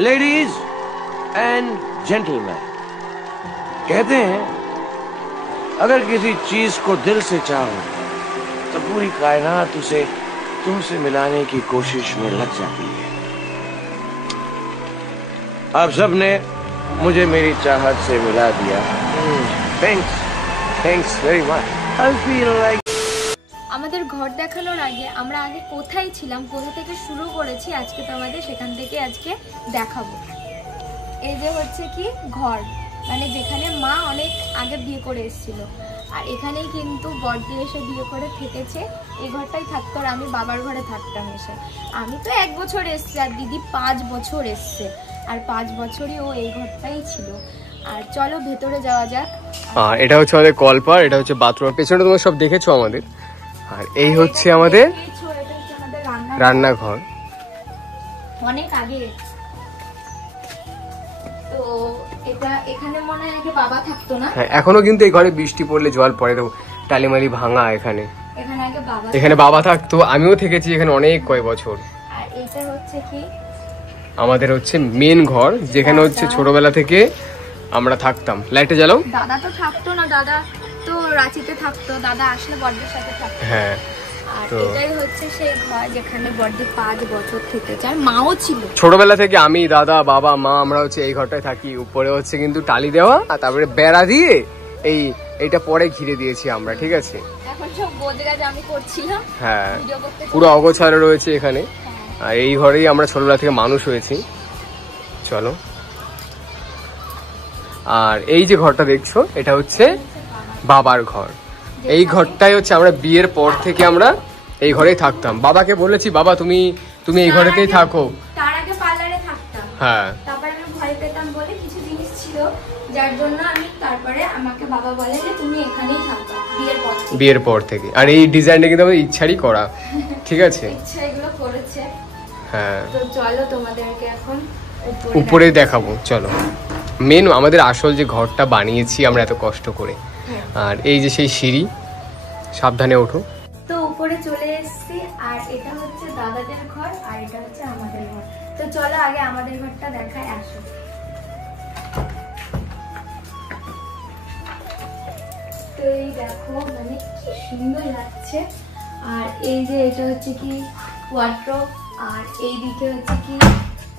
Ladies and gentleman, कहते हैं अगर किसी चीज को दिल से चाहो तो पूरी कायनात उसे तुमसे मिलाने की कोशिश में लग जाती है। आप सबने मुझे मेरी चाहत से मिला दिया। Thanks very much. I feel like আমাদের ঘর দেখানোর আগে আমরা আগে কোথায় ছিলাম, কোথা থেকে শুরু করেছি, আজকে তো আমাদের সেখান থেকে আজকে দেখাবো। এই যে হচ্ছে কি ঘর, মানে যেখানে মা অনেক আগে বিয়ে করে এসেছিল, আর এখানেই কিন্তু বড়দি এসে বিয়ে করে থেকেছে। এই ঘরটাই থাকতো, আর আমি বাবার ঘরে থাকতাম এসে। আমি তো 1 বছর এসছি, আর দিদি 5 বছর এসছে, আর 5 বছরই ও এই ঘরটাই ছিল। আর চলো ভেতরে যাওয়া যাক। এটা হচ্ছে আমাদের কলপার, এটা হচ্ছে বাথরুম, পেছনে তোমরা সব দেখেছো আমাদের। আর এই হচ্ছে আমাদের রান্নাঘর, অনেক আগে। তো এটা এখানে মনে হয় আগে বাবা থাকতো না। হ্যাঁ, এখনো কিন্তু এই ঘরে বৃষ্টি পড়লে জল পড়ে, তো টালিমালি ভাঙা। এখানে এখানে বাবা থাকতো, আমিও থেকেছি এখানে অনেক কয়েক বছর। আর এটা হচ্ছে কি আমাদের হচ্ছে মেন ঘর, যেখানে হচ্ছে ছোটবেলা থেকে আমরা থাকতাম। লাইটে জ্বালাও। দাদা তো থাকতো না, দাদা তো রাঁচিতে থাকতো, দাদা আসলে বড়দির সাথে থাকতো। হ্যাঁ, আর এটাই হচ্ছে সেই ঘর যেখানে বড়দি 5 বছর থেকে, যার মাও ছিল। ছোটবেলা থেকে আমি, দাদা, বাবা, মা আমরা হচ্ছে এই ঘরটায় থাকি। উপরে হচ্ছে কিন্তু টালি দেওয়া, আর তারপরে বেড়া দিয়ে এইটা পরে ঘিরে দিয়েছি আমরা, ঠিক আছে। এখন সব গোজগাজ আমি করছিলাম। হ্যাঁ, পুরো অগোছালো রয়েছে এখানে। আর এই ঘরেই আমরা ছোটবেলা থেকে মানুষ হয়েছি। চলো। আর এই যে ঘরটা দেখছো, এটা হচ্ছে বাবার ঘর। এই ঘরটাই হচ্ছে আমরা বিয়ের পর থেকে আমরা এই ঘরেই থাকতাম। বাবাকে বলেছি, বাবা তুমি এই ঘরেতেই থাকো। তার আগে পার্লারে থাকতাম। হ্যাঁ, তারপরে আমি ভয় পেতাম বলে কিছু জিনিস ছিল, যার জন্য আমি তারপরে আমাকে বাবা বলে যে তুমি এখানেই থাকো বিয়ের পর থেকে। আর এই ডিজাইনটা কিন্তু আমাদের ইচ্ছারই করা, ঠিক আছে। ইচ্ছা এগুলো করেছে। হ্যাঁ, তো চলো তোমাদেরকে এখন উপরে দেখাবো। চলো, মেন আমাদের আসল যে ঘরটা বানিয়েছি আমরা এত কষ্ট করে। আর এই যে সেই সিঁড়ি, সাবধানে ওঠো। তো উপরে চলে এসেছি, আর এটা হচ্ছে দাদাদের ঘর, আর এটা হচ্ছে আমাদের ঘর। তো চলো আগে আমাদের ঘরটা দেখায় আসো। তো এই দেখো, মানে কি সুন্দর লাগছে। আর এই যে এটা হচ্ছে কি ওয়ার্ড্রোব, আর এই দিকে হচ্ছে কি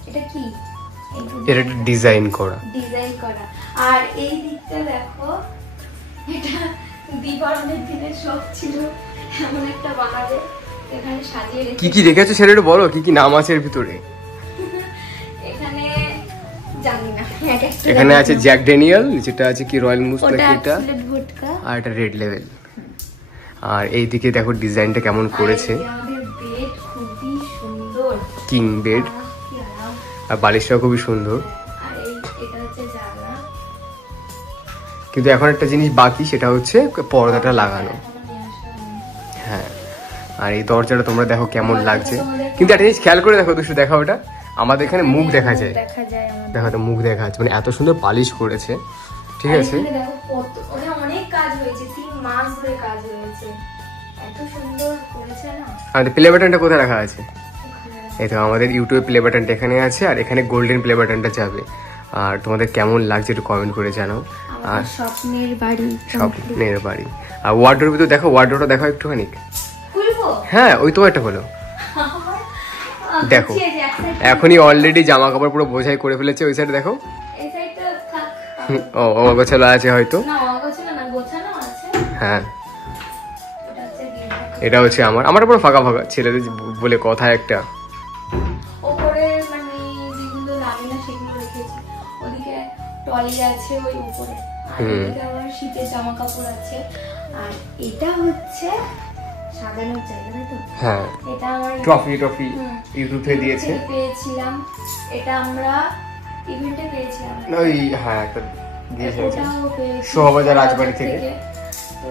এটা কি এটা ডিজাইন করা। আর এই দিকটা দেখো, এটা দিবার অনেক দিনের শখ ছিল এমন একটা বানাবে, এখানে সাজিয়ে রেখেছি। কি দেখেছো সেটা একটু বলো, কি নাম আছে এর ভিতরে? এখানে জানি না। এখানে আছে জ্যাক ড্যানিয়েল, যেটা আছে কি রয়্যাল মুস্তাকি, এটা আর এটা রেড লেভেল। আর এই দিকে দেখো ডিজাইনটা কেমন করেছে। আমাদের বেড খুবই সুন্দর, কিং বেড, আর বালিশটাও খুবই সুন্দর। আর এটা হচ্ছে জানলা। কিন্তু এখন একটা জিনিস বাকি, সেটা হচ্ছে পর্দাটা লাগানো। হ্যাঁ, আর এই দরজাটা তোমরা দেখো কেমন লাগছে। কিন্তু একটা জিনিস খেয়াল করে দেখো, দুশো দেখা, ওটা আমাদের এখানে মুখ দেখা যায়। দেখো তো মুখ দেখা যাচ্ছে, মানে এত সুন্দর পালিশ করেছে, ঠিক আছে। দেখো কত অনেক কাজ হয়েছে, 3 মাস ধরে কাজ হয়েছে, এত সুন্দর করেছে না। আর প্লে বাটনটা কোথায় রাখা আছে? এই তো আমাদের ইউটিউব প্লে বাটনটা এখানে আছে, আর এখানে গোল্ডেন প্লে বাটনটা যাবে। আর তোমাদের কেমন লাগছে একটু কমেন্ট করে জানাও। আর স্বপ্নের বাড়ি। আর ওয়ার্ডরোব তো দেখো, ওয়ার্ডরোবটা দেখো একটুখানি। হ্যাঁ, ওই তো একটা হলো। দেখো এখনই অলরেডি জামা কাপড় পুরো বোঝাই করে ফেলেছে। ওই সাইডে দেখো, অগোছালো আছে হয়তো। হ্যাঁ, এটা হচ্ছে আমার পুরো ফাঁকা ফাঁকা, ছেলেদের বলে কথা একটা। উপরে মানে যেগুলো লাগে না সেগুলো রেখেছি, ওদিকে টলি আছে ওই উপরে, আর এদিকে আবার শীতের জামা কাপড় আছে। আর এটা হচ্ছে সাজানোর জায়গা, তাই তো? হ্যাঁ, এটা আমার ট্রফি ইউটিউব থেকে দিয়েছে, পেয়েছিলাম। এটা আমরা ইভেন্টে পেয়েছিলাম। ওই হ্যাঁ, একটা দিয়েছে শোভাবাজার রাজবাড়ি থেকে। তো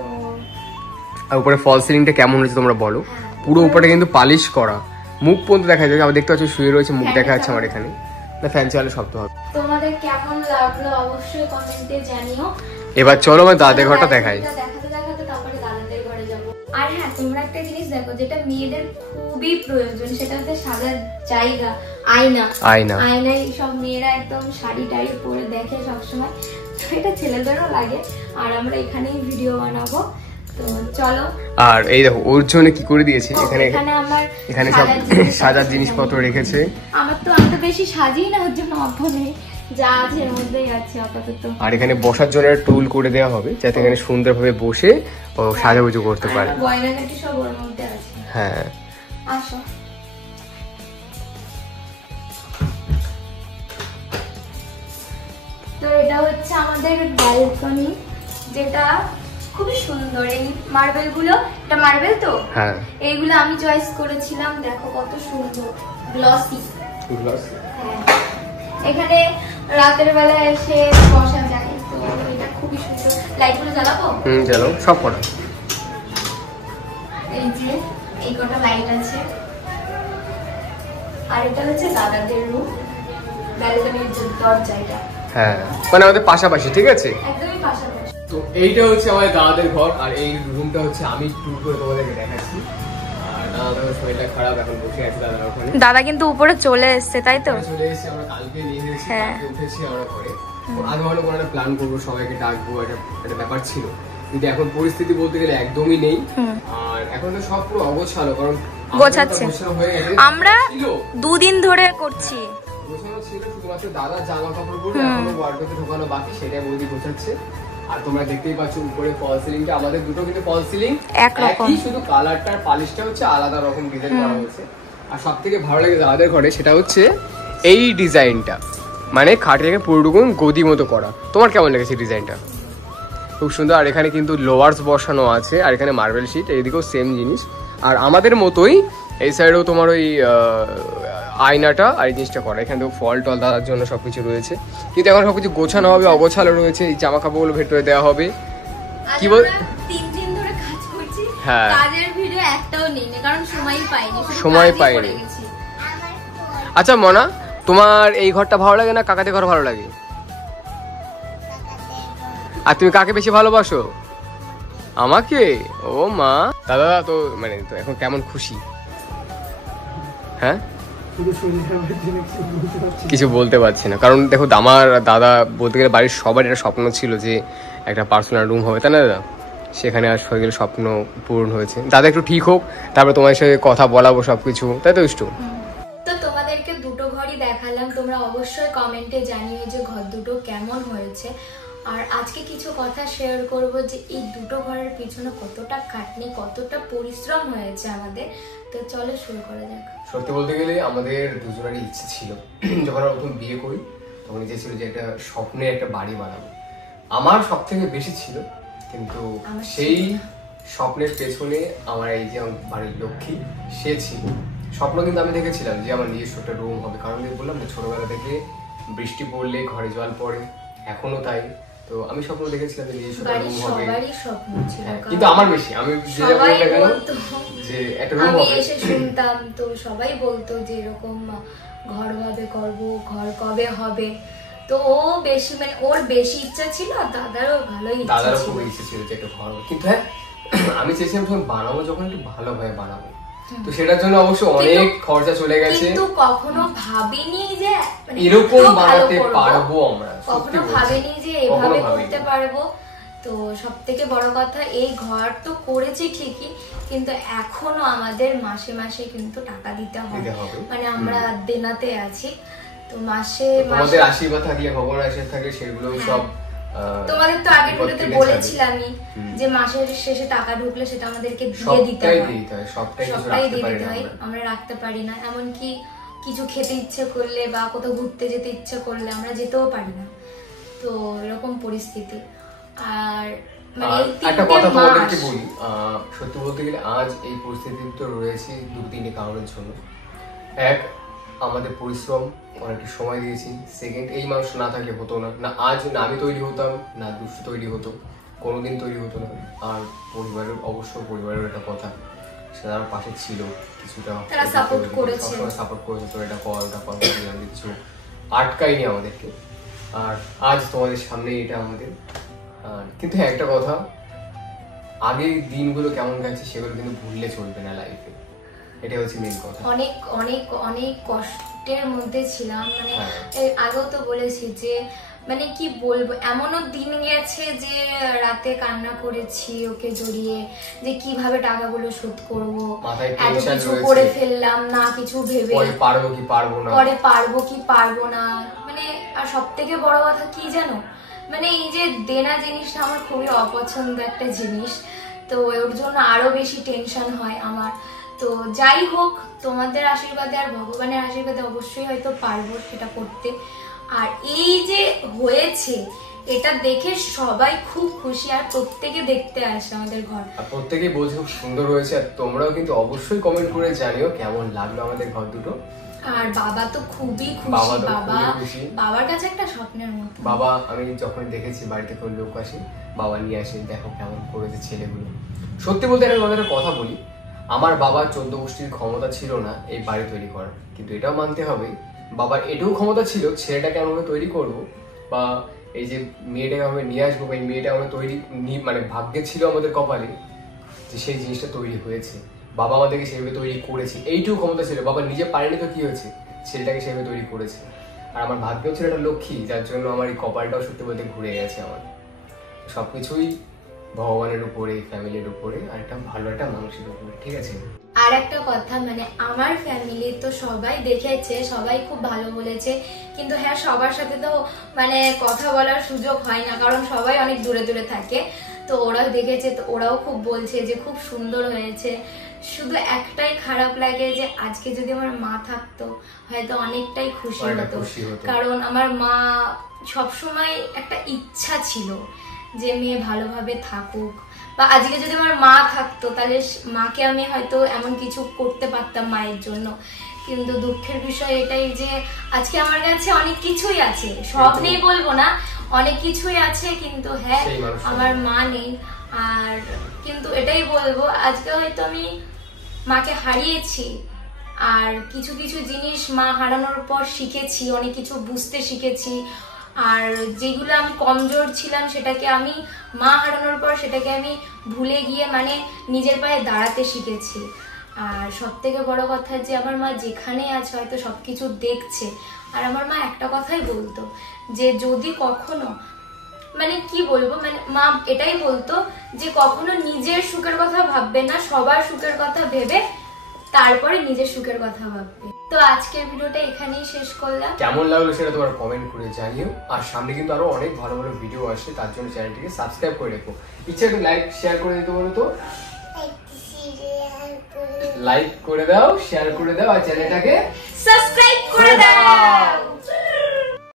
আর উপরে ফল সিলিংটা কেমন হয়েছে তোমরা বলো। পুরো উপরে কিন্তু পালিশ করা, মুখ পর্যন্ত দেখা যাচ্ছে। আবার দেখতে পাচ্ছ শুয়ে রয়েছে, মুখ দেখা যাচ্ছে আমার এখানে। না, ফ্যান চালালে শব্দ হবে। তোমাদের কেমন লাগলো অবশ্যই কমেন্টে জানিও। এবার চলো আমার দাদাদের ঘরটা দেখাই। দেখাতে তারপরে দাদাদের ঘরে যাবো। আর হ্যাঁ, তোমরা একটা জিনিস দেখো যেটা মেয়েদের খুবই প্রয়োজন, সেটা হচ্ছে সাজার জায়গা, আয়না। আয়নায় সব মেয়েরা একদম শাড়ি টাড়ি পরে দেখে সবসময়, এটা ছেলেদেরও লাগে। আর আমরা এখানেই ভিডিও বানাবো, তো চলো। আর এই দেখো ওর জন্য কি করে দিয়েছি, এখানে আমার এখানে সব সাজার জিনিসপত্র রেখেছে। আমি তো বেশি সাজিই না, ওর জন্য অল্প নেই, যা আছে এর মধ্যেই আছে আপাতত। আর এখানে বসার জন্য একটা টুল করে দেওয়া হবে, যাতে এখানে সুন্দরভাবে বসে ও সাজাগুজু করতে পারে। গয়নাগাটি সব ওর মধ্যে আছে। হ্যাঁ, আসো। তো এটা হচ্ছে আমাদের ব্যালকনি, যেটা খুবই সুন্দর। এই মার্বেল গুলো, এটা মার্বেল তো, হ্যাঁ, এইগুলো আমি চয়েস করেছিলাম। দেখো কত সুন্দর, গ্লসি। হ্যাঁ, এখানে রাতের বেলা এসে বসা যায়, তো এটা খুবই সুন্দর। লাইটগুলো জ্বালাবো? জ্বালাও, সব কটা। এই যে এই কটা লাইট আছে। আর এটা হচ্ছে দাদাদের রুম, ব্যালকনির দরজা এটা। হ্যাঁ, মানে আমাদের পাশাপাশি, ঠিক আছে, একদমই পাশাপাশি। তো এইটা হচ্ছে আমাদের দাদাদের ঘর, আর এই রুমটা হচ্ছে আমি ট্যুর করে তোমাদেরকে দেখাচ্ছি। আর দাদাদের শরীরটা খারাপ, এখন বসে আছে দাদার ওখানে। দাদা কিন্তু উপরে চলে এসেছে, তাই তো? চলে এসেছি, আমরা কালকে নিয়ে এসেছি, কালকে উঠেছি আমরা ঘরে। আগে ভালো করে একটা প্ল্যান করবো, সবাইকে ডাকবো, একটা ব্যাপার ছিল, কিন্তু এখন পরিস্থিতি বলতে গেলে একদমই নেই। আর এখন তো সব পুরো অগোছালো, কারণ গোছাচ্ছে। আমরা 2 দিন ধরে করছি। গোছানো ছিল, শুধুমাত্র দাদা জামা কাপড়গুলো এখনো ওয়ার্ডরোবে ঢোকানো বাকি, সেটাই বৌদি গোছাচ্ছে। আর তোমরা দেখতেই পাচ্ছ উপরে ফল সিলিংটা, আমাদের দুটো কিন্তু ফল সিলিং একই, শুধু কালারটার পালিশটা হচ্ছে আলাদা রকম ডিজাইন করা হয়েছে। আর সবথেকে ভালো লাগে দাদাদের ঘরে, সেটা হচ্ছে এই ডিজাইনটা, মানে খাটটাকে পুরোটুকুন গদি মতো করা। তোমার কেমন লেগেছে ডিজাইনটা? খুব সুন্দর। আর এখানে কিন্তু লোয়ার্স বসানো আছে, আর এখানে মার্বেল শিট, এইদিকেও সেম জিনিস। আর আমাদের মতোই এই সাইডেও তোমার ওই আয়নাটা আর এই জিনিসটা করা। এখানে তো ফল টল দাদার জন্য সবকিছু রয়েছে, কিন্তু এখন সবকিছু গোছানো হবে, অগোছালো রয়েছে। এই জামা কাপড়গুলো ভেতরে দেওয়া হবে। কি বল, 3 দিন ধরে কাজ করছি, হ্যাঁ, কাজের ভিডিও একটাও নেই, কারণ সময়ই পাইনি। আচ্ছা মনা, তোমার এই ঘরটা ভালো লাগে না কাকাদের ঘর ভালো লাগে? আর তুমি কাকে বেশি ভালোবাসো? আমাকে? ও মা, দাদা তো মানে তো এখন কেমন খুশি? হ্যাঁ, কিছু বলতে পারছি না, কারণ দেখো আমার দাদা বলতে গেলে বাড়ির সবার একটা স্বপ্ন ছিল যে একটা পার্সোনাল রুম হবে, তাই না দাদা? সেখানে আর হয়ে গেলে স্বপ্ন পূরণ হয়েছে। দাদা একটু ঠিক হোক, তারপরে তোমার সাথে কথা বলাবো সবকিছু, তাই তো? ইষ্টু, তো তোমাদেরকে দুটো ঘরই দেখালাম, তোমরা অবশ্যই কমেন্টে জানিও যে ঘর দুটো কেমন হয়েছে। আর আজকে কিছু কথা শেয়ার করব যে এই দুটো ঘরের পিছনে কতটা খাটনি, কতটা পরিশ্রম হয়েছে আমাদের। তো চলো শুরু করা যাক। সত্যি বলতে গেলে আমাদের দুজনেরই ইচ্ছে ছিল, যখন আমরা প্রথম বিয়ে করি তখন ইচ্ছে ছিল যে একটা স্বপ্নে একটা বাড়ি বানাবো। আমার সব থেকে বেশি ছিল, কিন্তু সেই স্বপ্নের পেছনে আমার এই যে বাড়ির লক্ষ্মী সে ছিল। স্বপ্ন কিন্তু আমি দেখেছিলাম যে আমার নিজস্ব একটা রুম হবে, কারণ বললাম না ছোটবেলা থেকে বৃষ্টি পড়লে ঘরে জল পড়ে, এখনো তাই। তো আমি স্বপ্ন দেখেছিলাম যে নিজস্ব একটা রুম হবে, কিন্তু আমার বেশি, আমি যে একটা রুম হবে। এসে শুনতাম তো সবাই বলতো যে এরকম ঘর হবে, করবো, ঘর কবে হবে। তো ও বেশি মানে ওর বেশি ইচ্ছা ছিল, আর দাদারও ভালোই ইচ্ছা ছিল। দাদারও খুব ইচ্ছা ছিল যে একটা ঘর হবে, কিন্তু হ্যাঁ আমি চেয়েছিলাম যখন বানাবো, যখন একটু ভালোভাবে বানাবো। তো সেটার জন্য অবশ্য অনেক খরচা চলে গেছে, কিন্তু কখনো ভাবিনি যে এরকম বানাতে পারবো আমরা, কখনো ভাবিনি যে এভাবে করতে পারবো। তো সবথেকে বড় কথা, এই ঘর তো করেছি ঠিকই, কিন্তু এখনো আমাদের মাসে মাসে কিন্তু টাকা দিতে হবে, মানে আমরা দেনাতে আছি। তো মাসে আমাদের আশীর্বাদ থাকলে, ভগবানের আশীর্বাদ থাকলে সেগুলো সব তোমাদের তো আগের ভিডিওতে বলেছিলামই যে মাসের শেষে টাকা ঢুকলে সেটা আমাদেরকে দিয়ে দিতে হয়, সবটাই দিয়ে দিতে হয়, আমরা রাখতে পারি না। এমনকি কিছু খেতে ইচ্ছে করলে বা কোথাও ঘুরতে যেতে ইচ্ছে করলে আমরা যেতেও পারি না, তো এরকম পরিস্থিতি। আর একটা কথা তোমাদেরকে বলি, সত্যি বলতে গেলে আজ এই পরিস্থিতিতে রয়েছে 2-3টে কারণের জন্য। এক, আমাদের পরিশ্রম, অনেকটা সময় দিয়েছি। সেকেন্ড, এই মানুষ না থাকলে হতো না, না আজ না আমি তৈরি হতাম, না দুষ্টু তৈরি হতো, কোনোদিন তৈরি হতো না। আর পরিবারের, অবশ্য পরিবারের একটা কথা, সেটা আমার পাশে ছিল, কিছুটা সাপোর্ট করেছে, তো এটা কর, ওটা কর, দিচ্ছ, আটকাইনি আমাদেরকে। আর আজ তোমাদের সামনে এটা আমাদের। কিন্তু হ্যাঁ একটা কথা, আগের দিনগুলো কেমন গেছে সেগুলো কিন্তু ভুললে চলবে না লাইফে, এটা হচ্ছে মেন কথা। অনেক অনেক অনেক কষ্টের মধ্যে ছিলাম, মানে আগেও তো বলেছি যে মানে কি বলবো, এমনও দিন গেছে যে রাতে কান্না করেছি ওকে জড়িয়ে, যে কিভাবে টাকাগুলো শোধ করবো, এত কিছু করে ফেললাম না কিছু ভেবে, পরে পারবো কি পারবো না। মানে আর সব থেকে বড় কথা কি জানো, মানে এই যে দেনা জিনিসটা আমার খুবই অপছন্দ একটা জিনিস, তো ওর জন্য আরো বেশি টেনশন হয় আমার। তো যাই হোক, তোমাদের আশীর্বাদে আর ভগবানের আশীর্বাদে অবশ্যই হয়তো পারবো সেটা করতে। আর এই যে হয়েছে এটা দেখে সবাই খুব খুশি, আর প্রত্যেকে দেখতে আসে আমাদের ঘর, আর প্রত্যেকেই বলছে খুব সুন্দর হয়েছে। আর তোমরাও কিন্তু অবশ্যই কমেন্ট করে জানিও কেমন লাগলো আমাদের ঘর দুটো। আর বাবা তো খুবই খুশি, বাবার কাছে একটা স্বপ্নের মতো। বাবা আমি যখন দেখেছি বাড়িতে কোনো লোক আসে, বাবা নিয়ে আসে, দেখো কেমন করেছে ছেলেগুলো। সত্যি বলতে একটা কথা বলি, আমার বাবার 14 গোষ্ঠীর ক্ষমতা ছিল না এই বাড়ি তৈরি করার, কিন্তু এটাও মানতে হবে বাবার এটাও ক্ষমতা ছিল ছেলেটাকে আমরা তৈরি করব, বা এই যে মেয়েটাকে আমরা নিয়ে আসবো, বা এই মেয়েটা আমরা তৈরি মানে ভাগ্যে ছিল আমাদের কপালে যে সেই জিনিসটা তৈরি হয়েছে। বাবা আমাদেরকে সেভাবে তৈরি করেছে, এইটুকু ক্ষমতা ছিল। বাবা নিজে পারেনি তো কি হয়েছে, ছেলেটাকে সেভাবে তৈরি করেছে। আর আমার ভাগ্যেও ছিল একটা লক্ষ্মী, যার জন্য আমার এই কপালটাও সত্যি বলতে ঘুরে গেছে। আমার সবকিছুই ভগবানের উপরে, ফ্যামিলির উপরে, আর একটা ভালো একটা মানুষের উপরে, ঠিক আছে। আর একটা কথা, মানে আমার ফ্যামিলি তো সবাই দেখেছে, সবাই খুব ভালো বলেছে, কিন্তু হ্যাঁ সবার সাথে তো মানে কথা বলার সুযোগ হয় না, কারণ সবাই অনেক দূরে দূরে থাকে। তো ওরাও দেখেছে, তো ওরাও খুব বলছে যে খুব সুন্দর হয়েছে। শুধু একটাই খারাপ লাগে যে আজকে যদি আমার মা থাকতো হয়তো অনেকটাই খুশি হতো, কারণ আমার মা সবসময় একটা ইচ্ছা ছিল যে মেয়ে ভালোভাবে থাকুক, বা আজকে যদি আমার মা থাকতো তাহলে মাকে আমি হয়তো এমন কিছু করতে পারতাম মায়ের জন্য। কিন্তু দুঃখের বিষয় এটাই যে আজকে আমার কাছে অনেক কিছুই আছে, সব নেই বলবো না, অনেক কিছুই আছে, কিন্তু হ্যাঁ আমার মা নেই। আর কিন্তু এটাই বলবো, আজকে হয়তো আমি মাকে হারিয়েছি, আর কিছু কিছু জিনিস মা হারানোর পর শিখেছি, অনেক কিছু বুঝতে শিখেছি। আর যেগুলো আমি কমজোর ছিলাম সেটাকে আমি মা হারানোর পর সেটাকে আমি ভুলে গিয়ে মানে নিজের পায়ে দাঁড়াতে শিখেছি। আর সব থেকে বড় কথা যে আমার মা যেখানে আছে হয়তো সবকিছু দেখছে, আর আমার মা একটা কথাই বলতো যে যদি কখনো মানে কি বলবো, মানে মা এটাই বলতো যে কখনো নিজের সুখের কথা ভাববে না, সবার সুখের কথা ভেবে তারপরে নিজের সুখের কথা ভাববে। তো আজকের ভিডিওটা এখানেই শেষ করলাম। কেমন লাগলো সেটা তোমরা কমেন্ট করে জানিও। আর সামনে কিন্তু আরো অনেক ভালো ভালো ভিডিও আসছে, তার জন্য চ্যানেলটিকে সাবস্ক্রাইব করে রেখো। ইচ্ছা একটু লাইক শেয়ার করে দিতে বলো তো, লাইক করে দাও, শেয়ার করে দাও, আর চ্যানেলটাকে সাবস্ক্রাইব করে দাও।